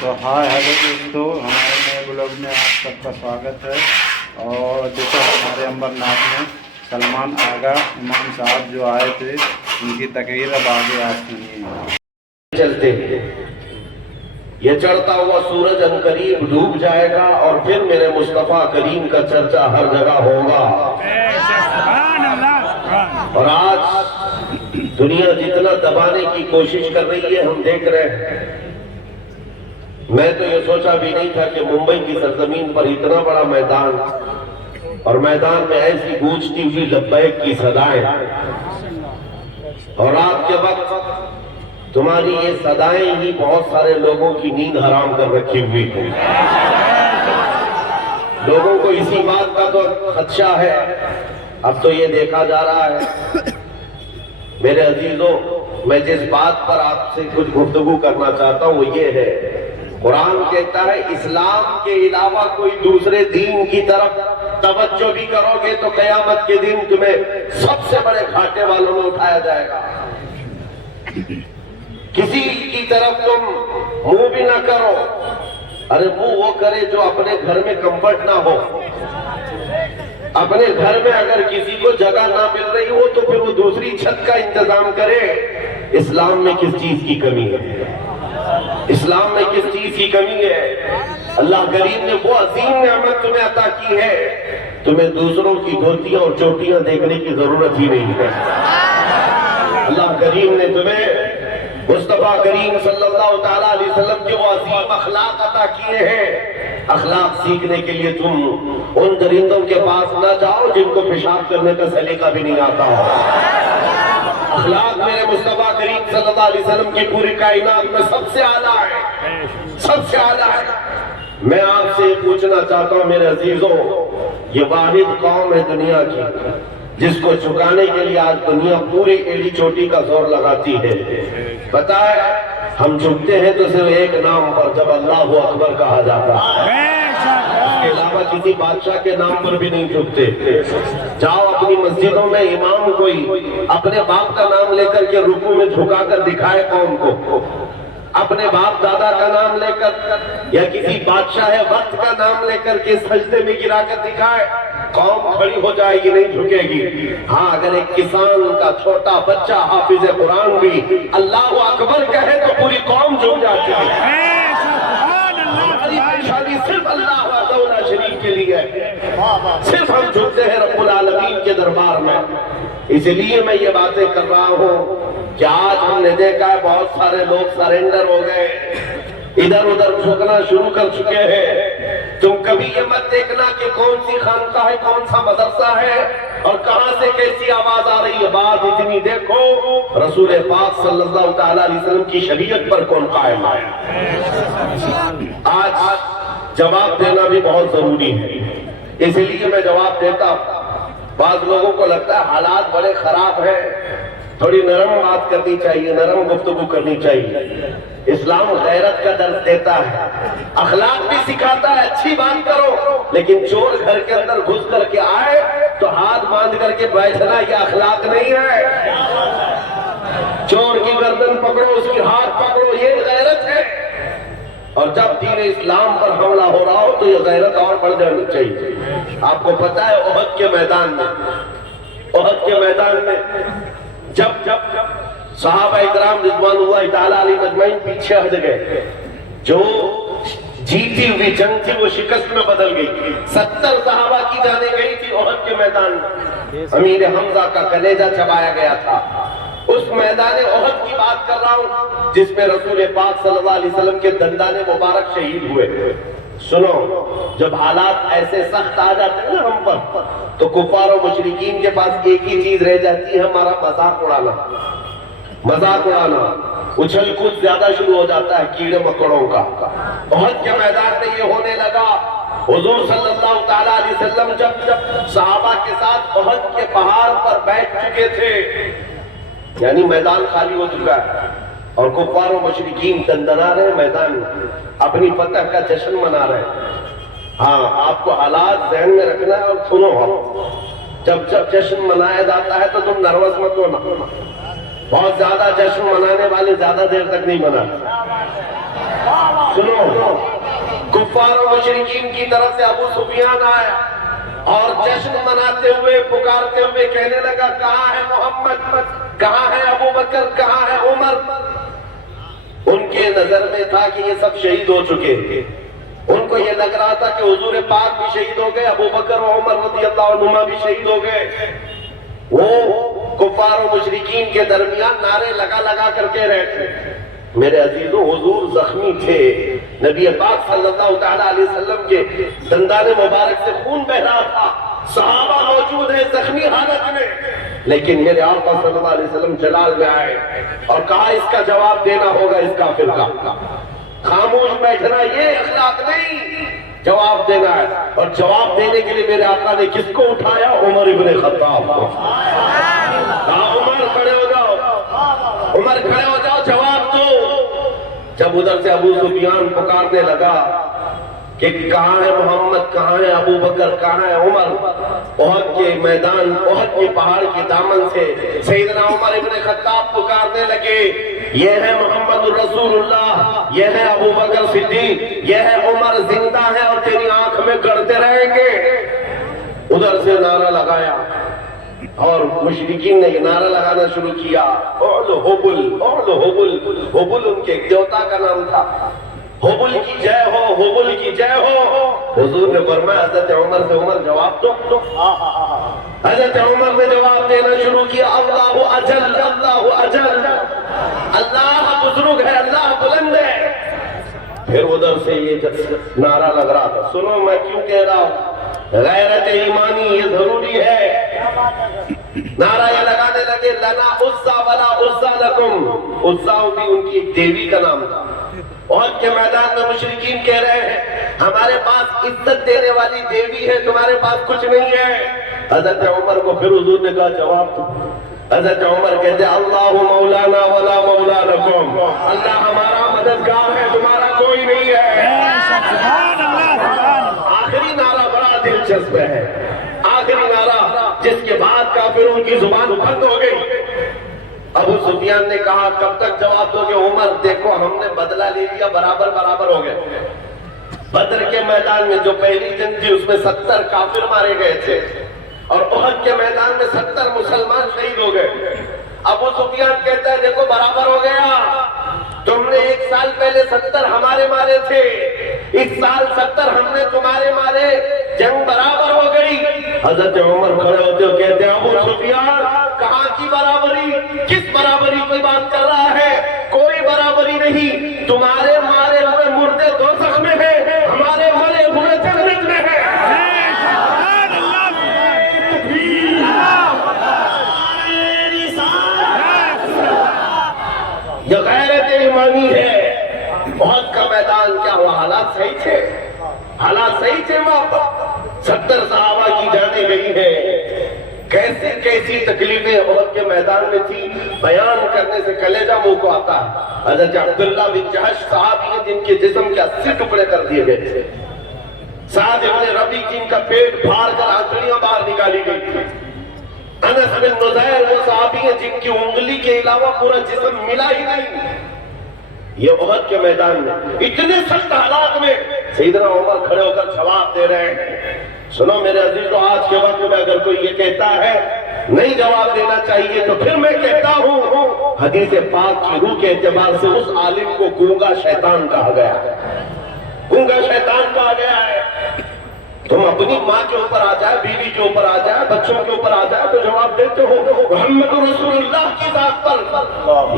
تو hi hello دوستو، ہمارے نئے بلاگ میں آپ سب کا سواگت ہے۔ اور دیکھو ہمارے امبرناتھ میں سلمان آغا امام صاحب جو آئے تھے، ان کی تقریر اب آگے آپ سنیے۔ چلتے ہیں، یہ چڑھتا ہوا سورج ان قریب ڈوب جائے گا اور پھر میرے مصطفیٰ کریم کا چرچا ہر جگہ ہوگا۔ اور آج دنیا جتنا دبانے کی کوشش کر رہی ہے ہم دیکھ رہے ہیں۔ میں تو یہ سوچا بھی نہیں تھا کہ ممبئی کی سرزمین پر اتنا بڑا میدان، اور میدان میں ایسی گونجتی ہوئی لبیک کی صدائیں، اور رات کے وقت تمہاری یہ صدائیں ہی بہت سارے لوگوں کی نیند حرام کر رکھی ہوئی ہیں۔ لوگوں کو اسی بات کا تو خدشہ ہے۔ اب تو یہ دیکھا جا رہا ہے میرے عزیزوں، میں جس بات پر آپ سے کچھ گفتگو کرنا چاہتا ہوں وہ یہ ہے، قرآن کہتا ہے اسلام کے علاوہ کوئی دوسرے دین کی طرف توجہ بھی کرو گے تو قیامت کے دن تمہیں سب سے بڑے گھاٹے والوں میں اٹھایا جائے گا۔ کسی کی طرف تم منہ بھی نہ کرو۔ ارے منہ وہ کرے جو اپنے گھر میں کمفرٹ نہ ہو۔ اپنے گھر میں اگر کسی کو جگہ نہ مل رہی ہو تو پھر وہ دوسری چھت کا انتظام کرے۔ اسلام میں کس چیز کی کمی ہے؟ اسلام میں کس چیز کی کمی ہے؟ اللہ کریم نے وہ عظیم نعمت تمہیں عطا کی ہے، تمہیں دوسروں کی دھوتیاں اور چوٹیاں دیکھنے کی ضرورت ہی نہیں ہے۔ اللہ کریم نے تمہیں مصطفیٰ کریم صلی اللہ تعالیٰ علیہ وسلم کے وہ عظیم اخلاق عطا کیے ہیں۔ اخلاق سیکھنے کے لیے تم ان درندوں کے پاس نہ جاؤ جن کو پیشاب کرنے کا سلیقہ بھی نہیں آتا ہو۔ اخلاق میرے مصطفیٰ کریم صلی اللہ علیہ وسلم کی پوری کائنات میں سب سے اعلیٰ ہے، سب سے اعلیٰ ہے۔ میں آپ سے پوچھنا چاہتا ہوں میرے عزیزوں، یہ واحد قوم ہے دنیا کی جس کو چھکانے کے لیے آج دنیا پوری ایڑی چوٹی کا زور لگاتی ہے۔ بتائے ہم جھکتے ہیں تو صرف ایک نام پر، جب اللہ اکبر کہا جاتا ہے، اس کے علاوہ کسی بادشاہ کے نام پر بھی نہیں جھکتے۔ جاؤ اپنی مسجدوں میں امام کوئی اپنے باپ کا نام لے کر کے رکوع میں جھکا کر دکھائے قوم کو، اپنے باپ دادا کا نام لے کر یا کسی بادشاہ وقت کا نام لے کر کے سجدے میں گرا کر دکھائے، قوم کھڑی ہو جائے گی، نہیں جھکے گی۔ ہاں اگر ایک کسان کا چھوٹا بچہ حافظ قرآن بھی اللہ اکبر کہے تو پوری قوم جھک جاتی ہے۔ ہماری پریشانی صرف اللہ وحدہ شریک کے لیے ہے، صرف ہم جھکتے ہیں رب العالمین کے دربار میں۔ اس لیے میں یہ باتیں کر رہا ہوں کہ آج ہم نے دیکھا ہے بہت سارے لوگ سرنڈر ہو گئے، ادھر ادھر جھکنا شروع کر چکے ہیں۔ تم کبھی یہ مت دیکھنا کہ کون سی خانقاہ ہے، کون سا مدرسہ ہے اور کہاں سے کیسی آواز آ رہی ہے۔ بات اتنی دیکھو رسول پاک صلی اللہ تعالیٰ علیہ وسلم کی شریعت پر کون قائم ہے۔ آج جواب دینا بھی بہت ضروری ہے، اس لیے میں جواب دیتا ہوں۔ بعض لوگوں کو لگتا ہے حالات بڑے خراب ہیں، تھوڑی نرم بات کرنی چاہیے، نرم گفتگو کرنی چاہیے۔ اسلام غیرت کا درس دیتا ہے، اخلاق بھی سکھاتا ہے، اچھی بات کرو، لیکن چور گھر کے اندر گھس کر کے آئے تو ہاتھ باندھ کر کے بیٹھنا یہ اخلاق نہیں ہے۔ چور کی گردن پکڑو، اس کی ہاتھ پکڑو، یہ غیرت ہے۔ اور جب دین اسلام پر حملہ ہو رہا ہو تو یہ غیرت اور بڑھ جانی چاہیے۔ آپ کو پتا ہے احد کے میدان میں جب صحابہ اکرام رضوان اللہ تعالیٰ علیہ مجمعین پیچھے ہٹ گئے، جو جیتی ہوئی جنگ تھی وہ شکست میں بدل گئی۔ 70 صحابہ کی جانیں گئی تھی احد کے میدان میں، امیر حمزہ کا کلیجہ چبایا گیا تھا۔ اس میدان احد کی بات کر رہا ہوں جس میں رسول پاک صلی اللہ علیہ وسلم کے دندان مبارک شہید ہوئے۔ سنو، جب حالات ایسے سخت آ جاتے ہیں نا ہم پر، تو کفار و مشرکین کے پاس ایک ہی چیز رہ جاتی ہے، ہمارا مذاق اڑانا۔ اچھل کود زیادہ شروع ہو جاتا ہے کیڑے مکڑوں کا۔ احد کے میدان میں یہ ہونے لگا، حضور صلی اللہ تعالیٰ علیہ وسلم جب صحابہ کے ساتھ احد کے پہاڑ پر بیٹھ چکے تھے، یعنی میدان خالی ہو چکا ہے اور کفار و مشرکین دندنا رہے میدان میں، اپنی فتح کا جشن منا رہے ہیں۔ ہاں آپ کو حالات ذہن میں رکھنا ہے اور سنو، جب جشن منایا جاتا ہے تو تم نروس مت ہونا۔ بہت زیادہ جشن منانے والے زیادہ دیر تک نہیں مناتے۔ سنو، کفار و مشرکین کی طرف سے ابو سفیان آیا اور جشن مناتے ہوئے پکارتے ہوئے کہنے لگا کہاں ہے محمد، کہاں ہے ابو بکر، کہاں ہے عمر؟ ان کے نظر میں تھا کہ یہ سب شہید ہو چکے تھے، ان کو یہ لگ رہا تھا کہ حضور پاک بھی شہید ہو گئے، ابو بکر و عمر رضی اللہ عنہما بھی شہید ہو گئے۔ وہ کفار و مشرکین کے درمیان نعرے لگا لگا کر کے رہے تھے۔ میرے عزیزو، حضور زخمی تھے، نبی پاک صلی اللہ تعالیٰ علیہ وسلم کے دندان مبارک سے خون بہ رہا تھا، صحابہ موجود ہیں زخمی حالت میں، لیکن میرے آقا صلی اللہ علیہ وسلم جلال میں آئے اور کہا اس کا جواب دینا ہوگا اس کافر کا۔ خاموش بیٹھنا یہ اخلاق نہیں، جواب دینا ہے، اور جواب دینے کے لیے میرے آقا نے کس کو اٹھایا؟ عمر ابن خطاب کو۔ کہا عمر کھڑے ہو جاؤ، عمر کھڑے ہو جاؤ، جواب دو۔ جب ادھر سے ابو سفیان پکارنے لگا کہ کہاں ہے محمد، کہاں ہے ابو بکر، کہاں ہے عمر، احد کے میدان، احد کے پہاڑ کے دامن سے سیدنا عمر ابن خطاب پکارنے لگے، یہ ہے محمد رسول اللہ، یہ ہے ابو بکر صدیق، یہ ہے عمر، زندہ ہے اور تیری آنکھ میں گڑتے رہیں گے۔ ادھر سے نعرہ لگایا اور مشرکین نے یہ نعرہ لگانا شروع کیا، اعلو حبل، اعلو حبل۔ حبل ان کے ایک دیوتا کا نام تھا، حبل کی جے ہو، حبل کی جے ہو۔ حضور نے فرمایا حضرت عمر سے، عمر جواب دو۔ حضرت عمر نے جواب دینا شروع کیا، اللہ اجل، اللہ اجل، اللہ بزرگ ہے، اللہ بلند ہے۔ پھر ادھر سے یہ نعرہ لگ رہا تھا، سنو میں کیوں کہہ رہا ہوں، غیرت ایمانی یہ ضروری ہے۔ نعرہ یہ لگانے لگے، لنا عزا ولا عزا لکم، عزا بھی ان کی ایک دیوی کا نام تھا۔ احد کے میدان میں مشرکین کہہ رہے ہیں ہمارے پاس عزت دینے والی دیوی ہے، تمہارے پاس کچھ نہیں ہے۔ حضرت عمر کو پھر حضور نے کہا جواب دو۔ حضرت عمر کہتے اللہ مولانا ولا مولا لکم، اللہ ہمارا مددگار ہے، تمہارا کوئی نہیں ہے۔ آخری نعرہ بڑا دلچسپ ہے، آخری نعرہ جس کے بعد کافروں کی زبان بند ہو گئی۔ ابو سفیان نے کہا کب تک جواب دو گے؟ عمر دیکھو ہم نے بدلہ لے لیا، برابر برابر ہو گئے۔ بدر کے میدان میں جو پہلی جنگ تھی اس میں 70 کافر مارے گئے تھے اور احد کے میدان میں 70 مسلمان شہید ہو گئے۔ ابو سفیان کہتا ہے دیکھو برابر ہو گیا، تم نے ایک سال پہلے 70 ہمارے مارے تھے، اس سال 70 ہم نے تمہارے مارے، جنگ برابر ہو گئی۔ حضرت عمر کھڑے ہوتے ہو کہتے ہیں ابو سفیان کہاں کی برابری، کس برابری کی بات کر رہا ہے؟ کوئی برابری نہیں، تمہارے مارے ہوئے مردے دوزخ میں ہیں، ہمارے مرے ہوئے جنت میں ہیں۔ یہ غیرت ایمانی ہے۔ احد کا میدان کیا ہوا؟ حالات صحیح تھے، حالات صحیح تھے، وہاں 70 صحابہ کی جانیں گئی ہیں، کیسی تکلیفیں احد کے میدان میں تھی، بیان کرنے سے کلیجہ منہ کو آتا ہے۔ حضرت عبداللہ بن جحش صحابی ہیں جن کے جسم کے 80 ٹکڑے کر دیے گئے تھے، سعد ابن ربیع جن کا پیٹ پھاڑ کر آنتڑیاں باہر نکالی گئی تھی، انس بن نضیر وہ صحابی ہیں جن کی انگلی کے علاوہ پورا جسم ملا ہی نہیں۔ یہ احد کے میدان میں اتنے سخت حالات میں سیدنا عمر کھڑے ہو کر جواب دے رہے ہیں۔ سنو میرے عزیزو، آج کے وقت میں اگر کوئی یہ کہتا ہے نہیں جواب دینا چاہیے تو پھر میں کہتا ہوں حدیث پاک کی روح کے اعتبار سے اس عالم کو گونگا شیطان کہا گیا ہے، گونگا شیطان کہا گیا ہے۔ تم اپنی ماں کے اوپر آ جائے، بیوی کے اوپر آ جائے، بچوں کے اوپر آ جائے تو جواب دیتے ہو محمد رسول اللہ کی ذات پر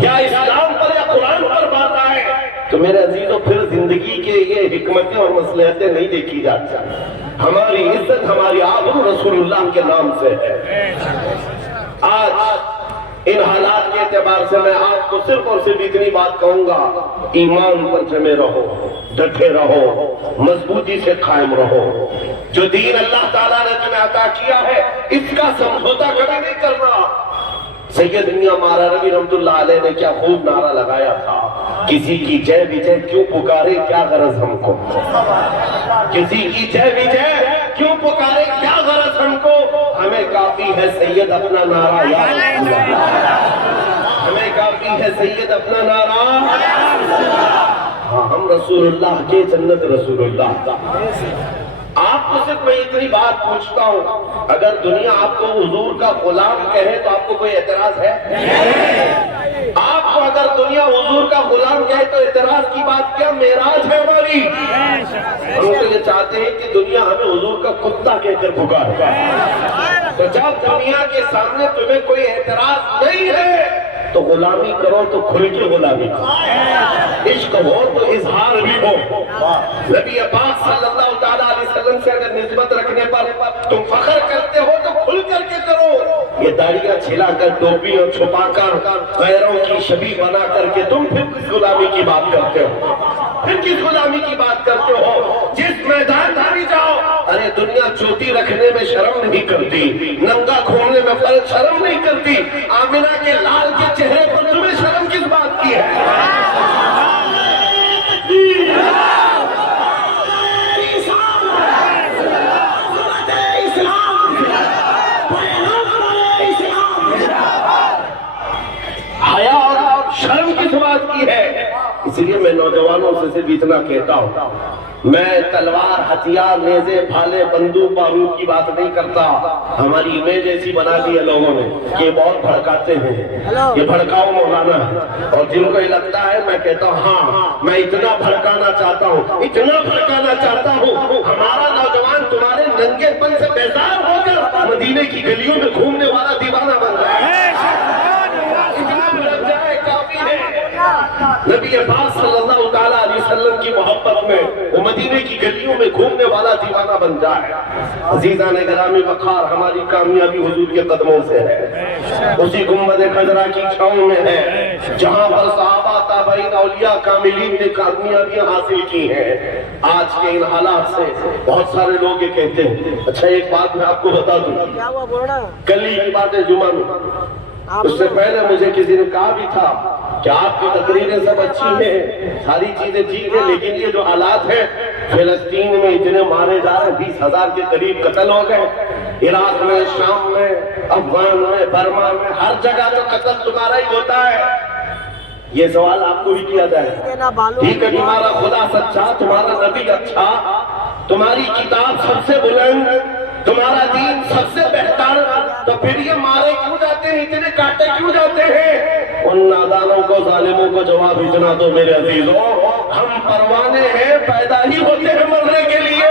یا اسلام پر یا قرآن پر بات آئے تو میرے عزیزو پھر زندگی کے یہ حکمتیں اور مصلحتیں نہیں دیکھی جاتی۔ ہماری عزت، ہماری آبرو رسول اللہ کے نام سے ہے۔ آج ان حالات کے اعتبار سے میں آپ کو صرف اور صرف اتنی بات کہوں گا، ایمان پر جمے رہو، ڈٹے رہو، مضبوطی سے قائم رہو۔ جو دین اللہ تعالیٰ نے تمہیں عطا کیا ہے اس کا سمجھوتا کبھی نہیں کرنا۔ سید میاں مارا روی رحمت اللہ علیہ نے کیا خوب نعرہ لگایا تھا، کسی کی جے وجے کیوں پکارے کیا غرض ہم کو، کسی کی جے وجے کیوں پکارے کیا غرض ہم کو، ہمیں کافی ہے سید اپنا نعرہ یا رسول اللہ، ہمیں کافی ہے سید اپنا نعرہ۔ ہاں ہم رسول اللہ کے جنت رسول اللہ کا۔ آپ کو صرف میں اتنی بات پوچھتا ہوں، اگر دنیا آپ کو حضور کا غلام کہے تو آپ کو کوئی اعتراض ہے؟ آپ کو اگر دنیا حضور کا غلام کہے تو اعتراض کی بات کیا؟ معراج ہے ہماری۔ ہم تو یہ چاہتے ہیں کہ دنیا ہمیں حضور کا کتا کہہ کر پکارے۔ تو جب دنیا کے سامنے تمہیں کوئی اعتراض نہیں ہے تو غلامی کرو تو کھل کے غلامی کرو، عشق ہو تو اظہار بھی ہو۔ نبی پاک صلی اللہ تعالیٰ علیہ وسلم سے اگر نسبت رکھنے پر تم فخر کرتے ہو تو کھل کر کے کرو۔ یہ داڑیاں چھلا کر، ٹوپیاں چھپا کر، غیروں کی شبیہ بنا کر کے تم پھر کس غلامی کی بات کرتے ہو؟ پھر کس غلامی کی بات کرتے ہو؟ جس میدان میں بھی جاؤ، ارے دنیا چوٹی رکھنے میں شرم نہیں کرتی، ننگا گھومنے میں شرم نہیں کرتی، آمنہ کے لال کے چہرے پر تمہیں شرم کس بات کی ہے؟ حیا اور شرم کس بات کی ہے؟ اس لیے میں نوجوانوں سے صرف اتنا کہتا ہوں، میں تلوار، ہتھیار، نیزے، بھالے، بندوق، بارود کی بات نہیں کرتا۔ ہماری امیج ایسی بنا دی ہے لوگوں نے کہ یہ بہت بھڑکاتے ہیں، یہ بھڑکاؤ مولانا ہے، اور جن کو یہ لگتا ہے میں کہتا ہوں ہاں میں اتنا بھڑکانا چاہتا ہوں، اتنا بھڑکانا چاہتا ہوں، ہمارا نوجوان تمہارے ننگے پن سے بیزار ہو کر مدینے کی گلیوں میں گھومنے والا دیوانہ بن جائے۔ اتنا بھڑک جائے کافی ہے۔ نبی پاک صلی اللہ تعالیٰ علیہ وسلم کی محبت میں وہ مدینے کی گلیوں میں گھومنے والا دیوانہ بن جائے۔ عزیزان گرامی وقار، ہماری کامیابی حضور کے قدموں سے ہے، اسی گنبد خضرا کی چھاؤں میں ہے جہاں پر صحابہ، تابعین، اولیاء، کاملین نے کامیابیاں حاصل کی ہیں۔ آج کے ان حالات سے بہت سارے لوگ یہ کہتے ہیں۔ اچھا ایک بات میں آپ کو بتا دوں، کل ہی کی بات ہے جمعہ میں، اس سے پہلے مجھے کسی نے کہا بھی تھا کہ آپ کی تقریریں سب اچھی ہیں، ساری چیزیں ٹھیک ہیں، لیکن یہ جو حالات ہیں فلسطین میں اتنے مارے جا رہے ہیں، 20,000 کے قریب قتل ہو گئے، عراق میں، شام میں، افغان میں، برما میں، ہر جگہ تو قتل تمہارا ہی ہوتا ہے۔ یہ سوال آپ کو بھی کیا جائے، ٹھیک ہے تمہارا خدا سچا، تمہارا نبی اچھا، تمہاری کتاب سب سے بلند، تمہارا دین سب سے بہتر، تو پھر یہ مارے کیوں جاتے ہیں، اتنے کاٹے کیوں جاتے ہیں؟ ان نادانوں کو، ظالموں کو جواب اتنا دو میرے عزیزوں، ہم پروانے ہیں، پیدا ہی ہوتے ہیں مرنے کے لیے۔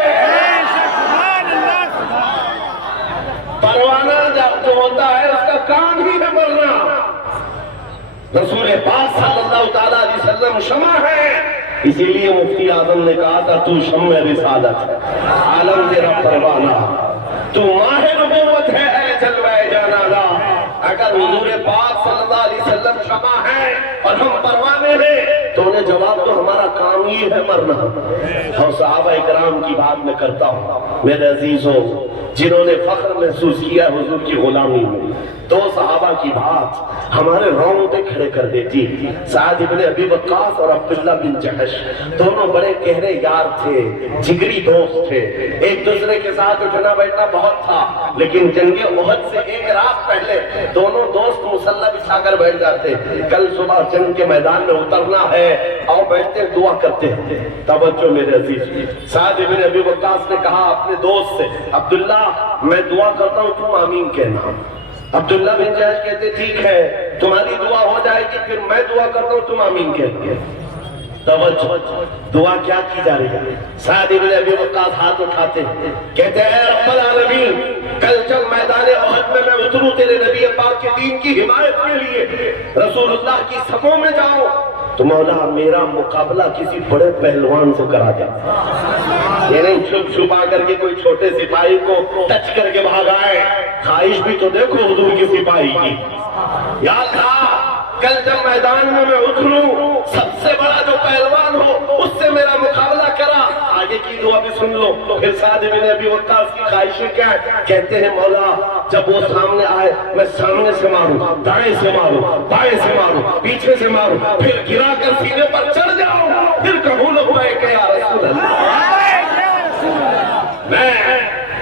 پروانہ جب جو ہوتا ہے اس کا کام ہی ہے مرنا۔ رسول پاک صلی اللہ تعالیٰ علیہ وسلم شمع ہے، اسی لیے مفتی اعظم نے کہا تھا تو شمع رسالت ہے، عالم تیرا پروانہ، تو ماہ نبوت ہے، اے جلوہ جانانا۔ اگر حضور پاک صلی اللہ علیہ وسلم شمع ہے اور ہم پروانے ہیں تو انہیں جواب تو ہمارا کام ہی ہے مرنا۔ اور صحابہ اکرام کی بات میں کرتا ہوں میرے عزیزوں، جنہوں نے فخر محسوس کیا حضور کی غلامی میں، دو صحابہ کی بات ہمارے رونگٹے کھڑے کر دیتی۔ سعد ابن ابی وقاص اور عبداللہ بن جحش دونوں بڑے گہرے یار تھے، جگری دوست تھے، ایک دوسرے کے ساتھ اٹھنا بیٹھنا بہت تھا، لیکن جنگ احد سے ایک رات پہلے دونوں دوست مسلح بچھا کر بیٹھ جاتے، کل صبح جنگ کے میدان میں اترنا ہے، اور بیٹھتے دعا کرتے ہیں۔ توجہ میرے عزیز، سعد ابن ابی وقاص نے کہا اپنے دوست سے، عبداللہ میں دعا کرتا ہوں تم آمین کہنا۔ عبداللہ بن جحش کہتے ٹھیک ہے تمہاری دعا ہو جائے گی، پھر میں دعا کرتا ہوں تم آمین کہتے۔ توجہ، دعا کیا کی جا رہی ہے؟ سعد ابن ابی وقاص ہاتھ اٹھاتے ہیں، کہتے ہیں اے رب العالمین، کل جب میدان احد میں میں اتروں تیرے نبی پاک کے دین کی حمایت کے لیے، رسول اللہ کی صفوں میں جاؤں، تو مولا میرا مقابلہ کسی بڑے پہلوان سے کرا دے، یہ نہیں چھپ چھپا کر کے کوئی چھوٹے سپاہی کو ٹچ کر کے بھاگ آئے، خواہش بھی تو دیکھو حضور کی سپاہی کی۔ یا اللہ کل جب میدان میں میں اتروں، سب سے بڑا جو پہلوان ہو اس سے میرا مقابلہ کرا۔ آگے کی دعا بھی سن لو، پھر سعد بن ابی وقاص کی خواہشیں کیا ہے؟ کہتے ہیں مولا جب وہ سامنے آئے میں سامنے سے ماروں، دائیں سے ماروں، بائیں سے ماروں، پیچھے سے ماروں، پھر گرا کر سینے پر چڑھ جاؤں، پھر کہوں لبیک یا رسول اللہ، میں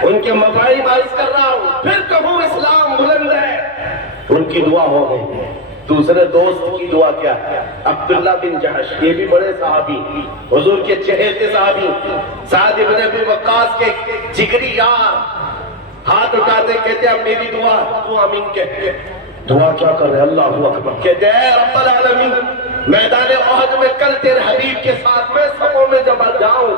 ان کے مفاہیم عرض کر رہا ہوں، پھر کہوں اسلام بلند ہے۔ ان کی دعا ہو گئی، دوسرے دوست کی دعا کیا ہے؟ عبداللہ بن جحش، یہ بھی بڑے صحابی، حضور کے چہیتے صحابی، سعد ابن ابی وقاص کے جگری یار، ہاتھ اٹھاتے کہتے اب میری دعا تو آمین کہتے، دعا کیا کر رہے؟ اللہ اکبر، کہتے اے رب العالمین میدان احد میں کل تیرے حبیب کے ساتھ میں صفوں میں جب جاؤں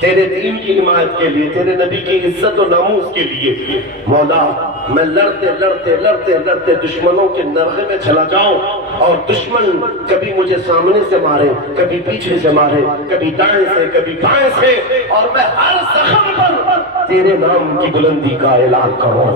تیرے دین کی حمایت کے لیے، تیرے نبی کی عزت و ناموس کے لیے، مولا میں لڑتے لڑتے لڑتے لڑتے دشمنوں کے نرغے میں چلا جاؤں اور دشمن کبھی مجھے سامنے سے مارے، کبھی پیچھے سے مارے، کبھی دائیں سے کبھی بائیں سے، اور میں ہر زخم پر تیرے نام کی بلندی کا اعلان کروں،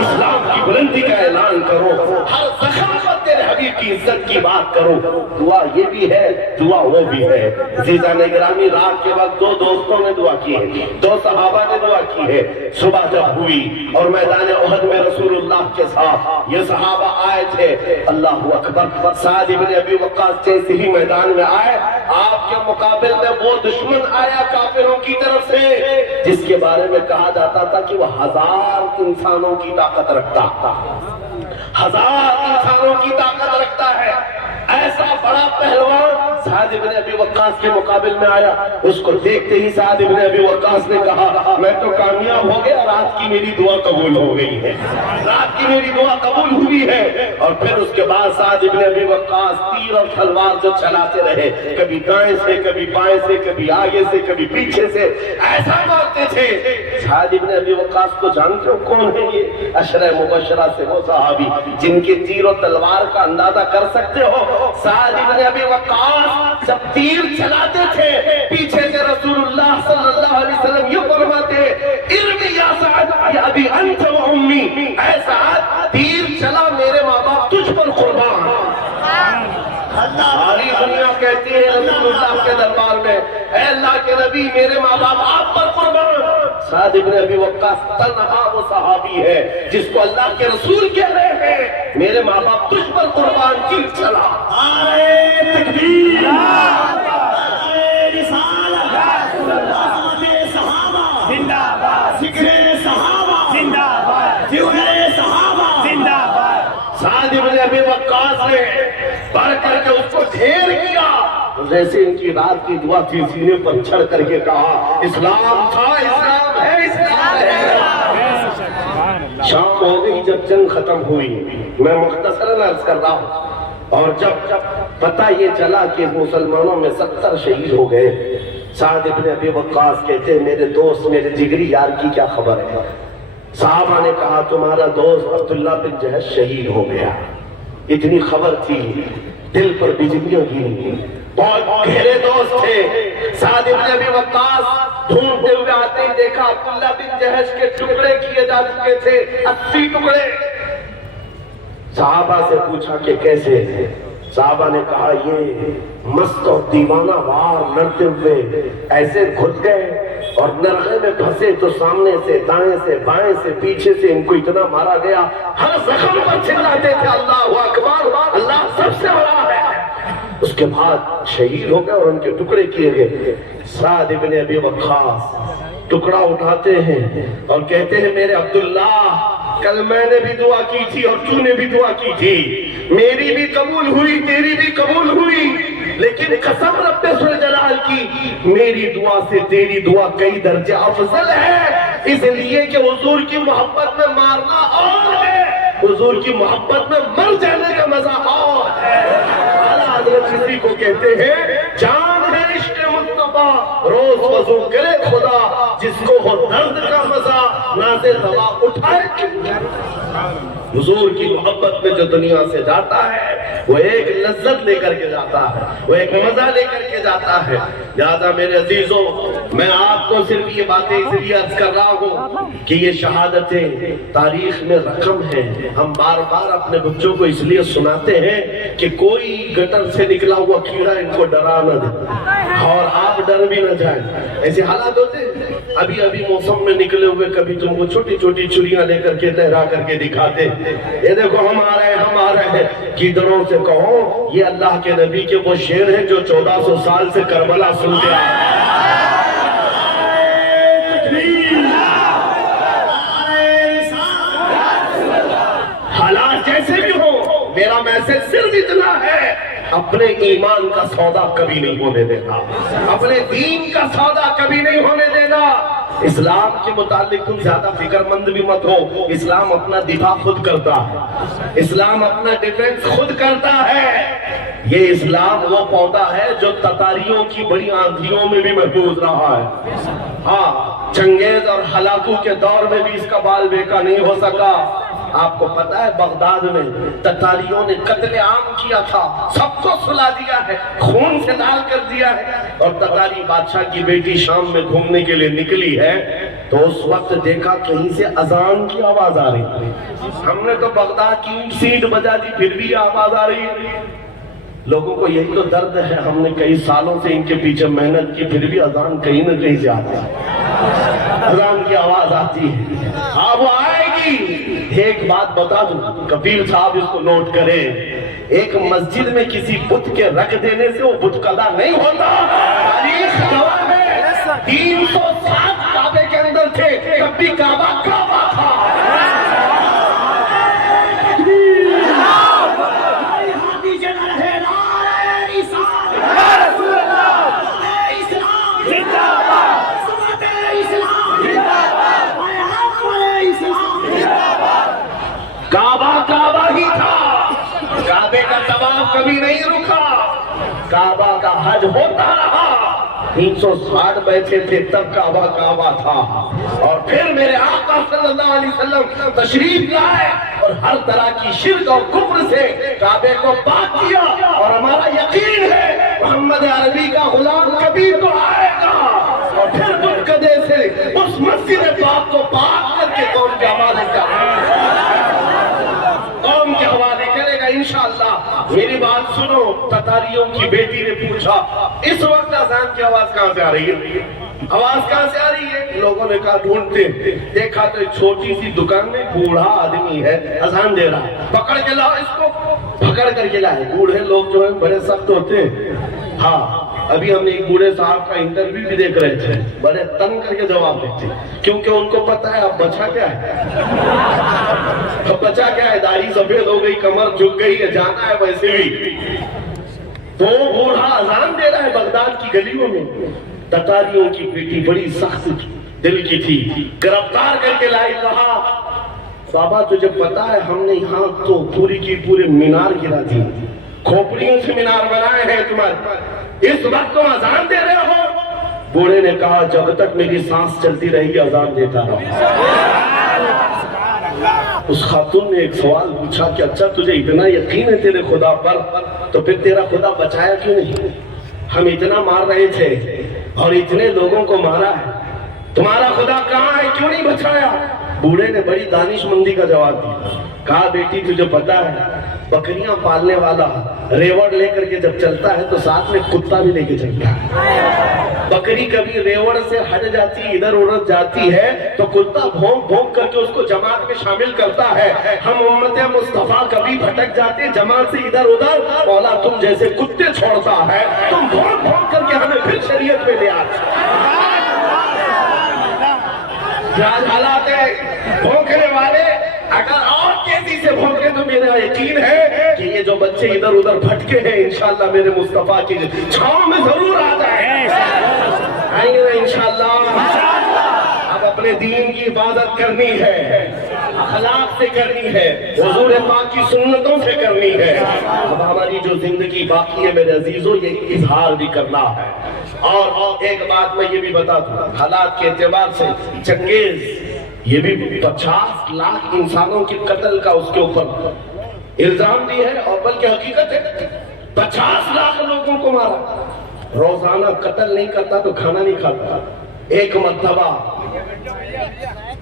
اسلام کی بلندی کا اعلان کروں، ہر زخم پر تیرے حبیب کی عزت کی بات کروں۔ دعا یہ بھی ہے، دعا وہ بھی ہے۔ عزیزان گرامی، رات کے وقت دو دوستوں نے دعا کی ہے، دو صحابہ نے دعا کی ہے۔ صبح جب ہوئی اور میدان احد میں رسول اللہ کے ساتھ یہ صحابہ آئے تھے، اللہ اکبر، سعد ابن ابی وقاص جیسے ہی میدان میں آئے، آپ کے مقابل میں وہ دشمن آیا کافروں کی طرف سے جس کے بارے میں کہا جاتا تھا کہ وہ 1000 انسانوں کی طاقت رکھتا، 1000 انسانوں کی طاقت رکھتا ہے۔ ایسا بڑا پہلوان سعد ابن ابی وقاص کے مقابل میں آیا، اس کو دیکھتے ہی سعد ابن ابی وقاص نے کہا میں تو کامیاب ہو گیا، رات کی میری دعا قبول ہو گئی ہے، رات کی میری دعا قبول ہوئی ہے۔ اور پھر اس کے بعد سعد ابن ابی وقاص تیر اور تلوار جو چلاتے رہے، کبھی دائیں سے کبھی بائیں سے، کبھی آگے سے کبھی پیچھے سے، ایسا مارتے تھے۔ سعد ابن ابی وقاص کو جانتے ہو کون ہے؟ یہ عشرہ مبشرہ سے وہ صحابی جن کے تیر و تلوار کا اندازہ کر سکتے ہو۔ سعد ابن ابی وقاص جب تیر چلاتے تھے، پیچھے سے رسول اللہ صلی اللہ علیہ وسلم یہ فرماتے ارمی یا سعد یا ابی انت و امی، اے سعد تیر چلا میرے ماں باپ تجھ پر قربان۔ ساری دنیا کہتی ہے رسول اللہ کے دربار میں اے اللہ کے نبی میرے ماں باپ آپ پر قربان۔ سعد ابن ابی وقاص تنہا وہ صحابی ہے جس کو اللہ کے رسول کہہ رہے ہیں میرے ماں باپ تجھ پر قربان، تیر چلا۔ نعرہ تکبیر، نعرہ رسالت، عظمت صحابہ زندہ باد، ذکر صحابہ زندہ باد، جوہر صحابہ زندہ باد۔ سعد ابن ابی وقاص نے بڑھ کر کے اس کو ڈھیر کیا، جیسے ان کی رات کی دعا تھی، سینے پر چڑھ کر کے کہا اسلام تھا، اسلام ہے، اسلام ہے۔ شام ہو گئی جب جنگ ختم ہوئی، میں مختصراً عرض کر رہا ہوں، اور جب پتہ یہ چلا کہ مسلمانوں میں 70 شہید ہو گئے، سعد ابن ابی وقاص کہتے میرے دوست میرے جگری یار کی کیا خبر ہے؟ صحابہ نے کہا تمہارا دوست عبداللہ بن جحش شہید ہو گیا۔ اتنی خبر تھی، دل پر بجلیاں گری، بہت گہرے دوست تھے۔ سعد ابن ابی وقاص ڈھونڈتے ہوئے آتے ہی دیکھا عبداللہ بن جحش کے ٹکڑے کیے جا چکے تھے، 80 ٹکڑے۔ صحابہ سے پوچھا کہ کیسے؟ صحابہ نے کہا یہ مست اور دیوانہ وار لڑتے ہوئے ایسے گھس گئے اور نرغے میں پھنسے تو سامنے سے دائیں سے بائیں سے پیچھے سے ان کو اتنا مارا گیا، ہر زخم پر چلاتے تھے اللہ اکبر، اللہ سب سے بڑا ہے۔ اس کے بعد شہید ہو گئے اور ان کے ٹکڑے کیے گئے۔ سعد ابن ابی وقاص ٹکڑا اٹھاتے ہیں اور کہتے ہیں میرے عبداللہ کل میں نے بھی دعا کی تھی اور تو نے بھی دعا کی تھی، میری بھی قبول ہوئی تیری بھی قبول ہوئی، لیکن قسم رب ذوالجلال کی میری دعا سے تیری دعا کئی درجے افضل ہے، اس لیے کہ حضور کی محبت میں مارنا اور ہے، حضور کی محبت میں مر جانے کا مزہ اور ہے۔ اعلیٰ حضرت کسی کو کہتے ہیں جان ہے عشق مصطفیٰ، روز وضو کرے خدا، جس کو ہو درد کا مزہ نازے دوا اٹھائے۔ حضور کی محبت میں جو دنیا سے جاتا ہے وہ ایک لذت لے کر کے جاتا ہے، وہ ایک مزہ لے کر کے جاتا ہے۔ لہذا میرے عزیزوں میں آپ کو صرف یہ باتیں اس لیے عرض کر رہا ہوں کہ یہ شہادتیں تاریخ میں رقم ہیں، ہم بار بار اپنے بچوں کو اس لیے سناتے ہیں کہ کوئی گٹر سے نکلا ہوا کیڑا ان کو ڈرا نہ دے اور آپ ڈر بھی نہ جائیں۔ ایسے حالات ہوتے ہیں، ابھی موسم میں نکلے ہوئے کبھی تم کو چھوٹی چھوٹی چڑیاں لے کر کے لہرا کر کے دکھاتے، یہ دیکھو ہم آ رہے ہیں، گیدڑوں سے کہو یہ اللہ کے نبی کے وہ شیر ہیں جو 1400 سال سے کربلا سن گیا۔ حالات جیسے بھی ہو میرا میسج صرف اتنا ہے، اپنے ایمان کا سودا کبھی نہیں ہونے دینا، اپنے دین کا سودا کبھی نہیں ہونے دینا۔ اسلام کے متعلق تم زیادہ فکر مند بھی مت ہو، اسلام اپنا دفاع خود کرتا ہے، اسلام اپنا ڈیفنس خود کرتا ہے۔ یہ اسلام وہ پودا ہے جو تتاریوں کی بڑی آندھیوں میں بھی محفوظ رہا ہے۔ ہاں، چنگیز اور ہلاکو کے دور میں بھی اس کا بال بیکا نہیں ہو سکا۔ آپ کو پتا ہے بغداد میں تتاریوں نے قتل عام کیا تھا، سب کو سلا دیا ہے، خون سے لال کر دیا ہے، اور تتاری بادشاہ کی بیٹی شام میں گھومنے کے لیے نکلی ہے تو اس وقت دیکھا کہیں سے اذان کی آواز آ رہی ہے۔ ہم نے تو بغداد کی سیٹ بجا دی، پھر بھی آواز آ رہی ہے۔ لوگوں کو یہی تو درد ہے، ہم نے کئی سالوں سے ان کے پیچھے محنت کی، پھر بھی اذان کہیں نہ کہیں سے آتی ہے، اذان کی آواز آتی ہے۔ ہاں وہ آئے گی۔ ایک بات بتا دوں، کفیل صاحب اس کو نوٹ کریں، ایک مسجد میں کسی بت کے رکھ دینے سے وہ بت قضا نہیں ہوتا۔ تاریخ گواہ ہے 307 کعبے کے اندر تھے، تب بھی کعبہ کعبہ تھا۔ کعبہ کعبہ ہی تھا، کعبے کا طواف کبھی نہیں رکا، کعبہ کا حج ہوتا رہا۔ 360 بیٹھے تھے تب کعبہ کعبہ تھا، اور پھر میرے آقا صلی اللہ علیہ وسلم تشریف لائے اور ہر طرح کی شرک اور کفر سے کعبے کو پاک کیا، اور ہمارا یقین ہے محمد عربی کا غلام کبھی تو آئے گا اور پھر بتقدے سے اس مسجد پاک کو پاک کر کے قوم کے حوالے کرے گا انشاءاللہ۔ میری بات سنو، تتاریوں کی بیٹی نے پوچھا اس وقت اذان کی آواز کہاں سے آ رہی ہے؟ آواز کہاں سے آ رہی ہے؟ لوگوں نے کہا ڈھونڈتے، دیکھا تو ایک چھوٹی سی دکان میں بوڑھا آدمی ہے اذان دے رہا ہے، پکڑ کے لاؤ اس کو، پکڑ کر کے لائے۔ بوڑھے لوگ جو ہیں بڑے سخت ہوتے ہیں۔ ہاں، ابھی ہم ایک بوڑھے صاحب کا انٹرویو بھی دیکھ رہے تھے، بڑے تنگ کر کے جواب دیتے، کیونکہ ان کو پتا ہے اب بچا کیا ہے، اب بچا کیا ہے، داڑھی سفید ہو گئی، کمر جھک گئی ہے، جانا ہے ویسے بھی۔ تو بوڑھا اذان دے رہا ہے بغداد کی گلیوں میں۔ تتاریوں کی بیٹی بڑی سخت دل کی تھی، گرفتار کر کے لائی، کہا بابا تجھے پتا ہے ہم نے یہاں تو پوری کی پورے مینار گرا دی، کھوپڑیوں سے مینار بنائے ہیں تمہارے، اس وقت تم اذان دے رہے ہو؟ بوڑھے نے کہا جب تک میری سانس چلتی رہے گی اذان دیتا رہا۔ اس خاتون نے ایک سوال پوچھا کہ اچھا تجھے اتنا یقین ہے تیرے خدا پر، تو پھر تیرا خدا بچایا کیوں نہیں؟ ہم اتنا مار رہے تھے اور اتنے لوگوں کو مارا ہے، تمہارا خدا کہاں ہے، کیوں نہیں بچایا؟ بوڑھے نے بڑی دانش مندی کا جواب دیا، کہا بیٹی تجھے پتا ہے بکریاں پالنے والا ریوڑ لے کر کے جب چلتا ہے تو ساتھ میں کتا بھی لے کے چلتا ہے۔ بکری کبھی ریوڑ سے ہٹ جاتی ادھر ادھر جاتی ہے تو کتا بھونک بھونک کر کے اس کو جماعت میں شامل کرتا ہے۔ ہم امت مصطفیٰ کبھی بھٹک جاتے جماعت سے ادھر ادھر، مولا تم جیسے کتے چھوڑتا ہے، تم بھونک بھونک کر کے ہمیں پھر شریعت میں لے آتے۔ حالات ہے بھونکنے والے اگر اور تیزی سے بھونکے تو میرا یقین ہے کہ یہ جو بچے ادھر ادھر بھٹکے ہیں انشاءاللہ میرے مصطفیٰ کی چھاؤں میں ضرور آ جائیں گے انشاءاللہ۔ اب اپنے دین کی حفاظت کرنی ہے، اخلاق سے کرنی ہے، حضور پاک کی سنتوں سے کرنی ہے۔ اب ہماری جو زندگی باقی ہے میرے عزیزوں یہ اظہار بھی کرنا ہے۔ اور ایک بات میں یہ بھی بتا دوں، حالات کے اعتبار سے چنگیز یہ بھی 50 لاکھ انسانوں کے قتل کا اس کے اوپر الزام بھی ہے، اور بلکہ حقیقت ہے 50 لاکھ لوگوں کو مارا۔ روزانہ قتل نہیں کرتا تو کھانا نہیں کھاتا۔ ایک مرتبہ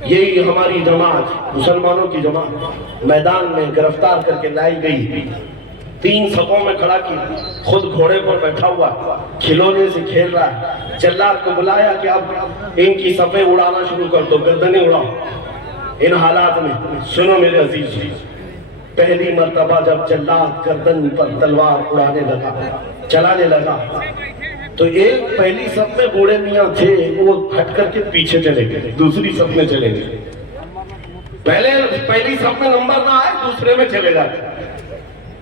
یہی ہماری جماعت، مسلمانوں کی جماعت میدان میں گرفتار کر کے لائی گئی، 3 صفوں میں کھڑا کیا، خود گھوڑے پر بیٹھا ہوا کھلونے سے کھیل رہا ہے۔ جلاد کو بلایا کہ اب ان کی صفیں اڑانا شروع کر دو، گردنیں اڑاؤ۔ ان حالات میں سنو میرے عزیز، پہلی مرتبہ جب جلاد گردن پر تلوار اڑانے لگا، چلانے لگا، تو ایک پہلی صف میں بوڑھے میاں تھے، وہ ہٹ کر کے پیچھے چلے گئے، دوسری صف میں چلے گئے۔ پہلی صف میں نمبر نہ آئے دوسرے میں چلے جاتے۔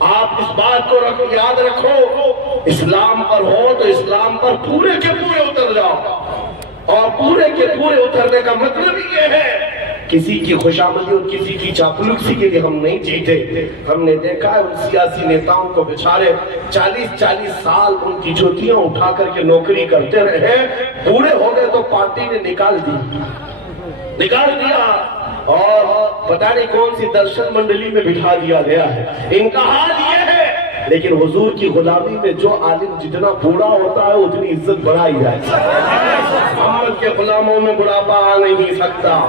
آپ اس بات کو یاد رکھو، اسلام پر ہو تو اسلام پر پورے کے پورے اتر جاؤ، اور پورے کے پورے اترنے کا مطلب یہ ہے کسی کی خوشامدی اور کسی کی چاپلوسی کے لیے ہم نہیں جیتے۔ ہم نے دیکھا ہے ان سیاسی نیتاؤں کو بیچارے 40 سال ان کی جوتیاں اٹھا کر کے نوکری کرتے رہے، پورے ہو گئے تو پارٹی نے نکال دیا اور پتہ نہیں کون سی درشن منڈلی میں بٹھا دیا گیا ہے۔ ان کا حال یہ ہے، لیکن حضور کی غلامی میں جو عالم جتنا بوڑھا ہوتا ہے اتنی عزت بڑھائی جاتی ہے۔ محمد کے غلاموں میں بڑھاپا آ نہیں سکتا،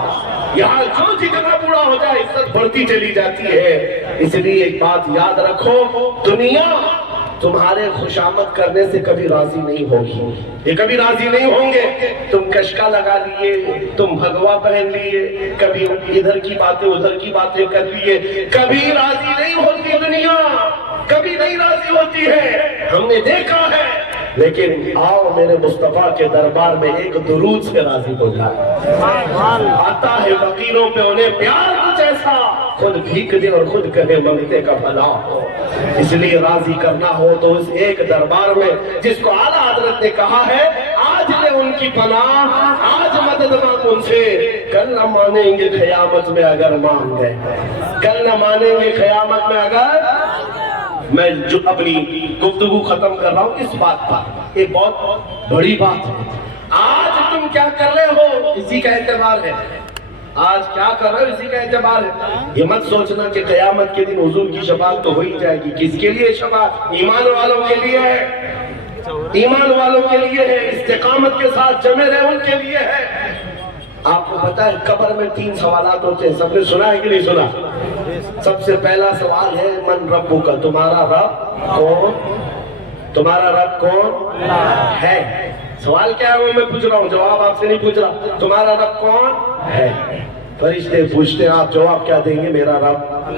یہاں جو جتنا بوڑھا ہو جائے عزت بڑھتی چلی جاتی ہے۔ اس لیے ایک بات یاد رکھو، دنیا تمہارے خوشامد کرنے سے کبھی راضی نہیں ہوگی، یہ کبھی راضی نہیں ہوں گے۔ تم کشکا لگا لیے، تم بھگوا پہن لیے، کبھی ادھر کی باتیں ادھر کی باتیں کر لیے، کبھی راضی نہیں ہوتی دنیا، کبھی نہیں راضی ہوتی ہے، ہم نے دیکھا ہے۔ لیکن آؤ میرے مصطفیٰ کے دربار میں ایک درود سے راضی ہو جائے۔ آتا ہے فقیروں پہ انہیں پیار کچھ ایسا، خود بھیک دے اور خود کہے منگتے کا بھلا ہو۔ اس لیے راضی کرنا ہو تو اس ایک دربار میں جس کو اعلیٰ حضرت نے کہا ہے آج لے ان کی پناہ، آج مدد مانگ ان سے، کل نہ مانیں گے قیامت میں اگر مان گئے، کل نہ مانیں گے قیامت میں اگر۔ میں جو اپنی گفتگو ختم کر رہا ہوں اس بات پر، ایک بہت بڑی بات ہے، آج تم کیا کر رہے ہو اسی کا اعتبار ہے، آج کیا کر رہے ہو اسی کا اعتبار ہے۔ یہ مت سوچنا کہ قیامت کے دن حضور کی شفاعت تو ہو ہی جائے گی، کس کے لیے شفاعت؟ ایمان والوں کے لیے ہے، ایمان والوں کے لیے ہے، استقامت کے ساتھ جمے رہے ان کے لیے ہے۔ آپ کو پتا ہے قبر میں 3 سوالات ہوتے ہیں، سب نے سنا ہے کہ نہیں سنا؟ سب سے پہلا سوال ہے من ربک کا، تمہارا رب کون؟ تمہارا رب کون ہے؟ سوال کیا ہے وہ میں پوچھ رہا ہوں، جواب آپ سے نہیں پوچھ رہا۔ تمہارا رب کون ہے؟ فرشتے پوچھتے ہیں، آپ جواب کیا دیں گے؟ میرا رب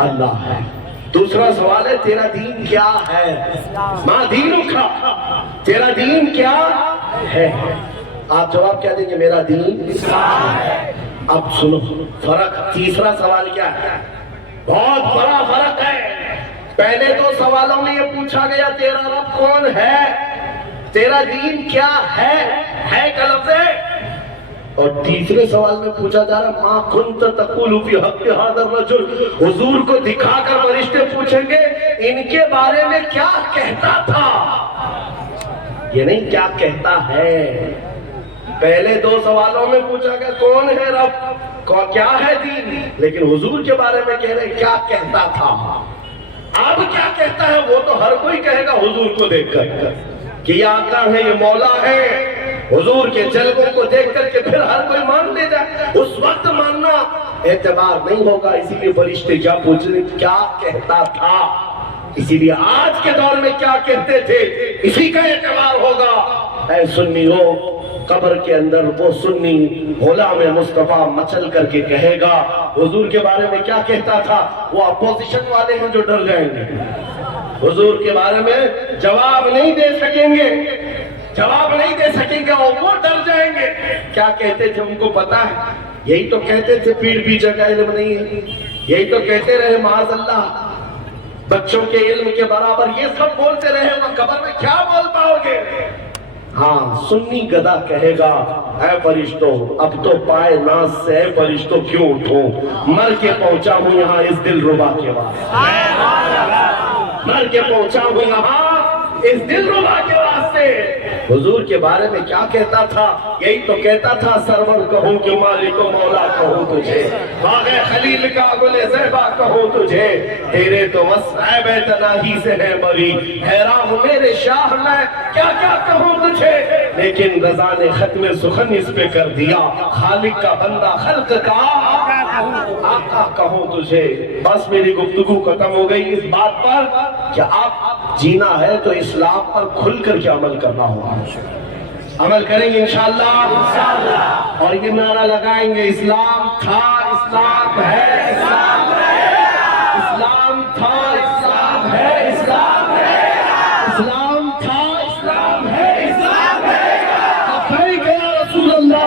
اللہ ہے۔ دوسرا سوال ہے تیرا دین کیا ہے؟ ما دینک، تیرا دین کیا ہے؟ آپ جواب کیا دیں گے؟ میرا دین اسلام ہے۔ اب سنو فرق، تیسرا سوال کیا ہے؟ بہت بڑا فرق ہے۔ پہلے 2 سوالوں میں یہ پوچھا گیا تیرا رب کون ہے، تیرا دین کیا ہے کا لفظ ہے، اور تیسرے سوال میں پوچھا جا رہا ما کنت تقول فی حق ھذا الرجل، حضور کو دکھا کر فرشتے پوچھیں گے ان کے بارے میں کیا کہتا تھا، یہ نہیں کیا کہتا ہے۔ پہلے 2 سوالوں میں پوچھا گیا کون ہے رب، کیا ہے دین، لیکن حضور کے بارے میں کہہ رہے کیا کہتا تھا۔ اب کیا کہتا ہے وہ تو ہر کوئی کہے گا حضور کو دیکھ کر کہ یہ آقا ہے، یہ مولا ہے۔ حضور کے جلووں کو دیکھ کر کے پھر ہر کوئی مان لے جائے، اس وقت ماننا اعتبار نہیں ہوگا۔ اسی لیے فرشتے کیا پوچھ رہے کیا کہتا تھا، اسی لیے آج کے دور میں کیا کہتے تھے اسی کا اعتبار ہوگا۔ اے سنی ہو، قبر کے اندر وہ سنی غلام مصطفیٰ مچل کر کے کہے گا حضور کے بارے میں کیا کہتا تھا، وہ اپوزیشن والے ہیں جو ڈر جائیں گے، حضور کے بارے میں جواب نہیں دے سکیں گے، جواب نہیں دے سکیں گے اور وہ ڈر جائیں گے۔ کیا کہتے تھے ان کو پتا ہے، یہی تو کہتے تھے پیڑ پیچھے کا علم نہیں ہے، یہی تو کہتے رہے معاذ اللہ بچوں کے علم کے برابر، یہ سب بولتے رہے، وہ قبر میں کیا بول پاؤ گے۔ ہاں سنی گدا کہے گا اے فرشتوں اب تو پائے ناز سے، اے فرشتوں کیوں اٹھوں، مر کے پہنچا ہوں یہاں اس دل ربا کے واسطے، مر کے پہنچا ہوں یہاں اس دل ربا کے واسطے۔ حضور کے بارے میں کیا کہتا تھا، یہی تو کہتا تھا سرور کہوں کہ مالک و مولا کہوں تجھے، باغ خلیل کا گل زیبا کہوں تجھے، تیرے تو وصف تناہی سے ہے مری، حیران ہوں میرے شاہ میں کیا کیا کہوں تجھے۔ لیکن رضا نے ختم سخن اس پہ کر دیا، خالق کا بندہ خلق کا آقا کہوں تجھے۔ بس میری گفتگو ختم ہو گئی اس بات پر کہ آپ جینا ہے تو اسلام پر کھل کر کے عمل کرنا ہوگا، عمل کریں گے انشاءاللہ، اور یہ نعرہ لگائیں گے اسلام تھا اسلام ہے اسلام ہے، اسلام تھا اسلام ہے اسلام ہے، اسلام تھا اسلام ہے اسلام ہے، لبیک یا رسول اللہ،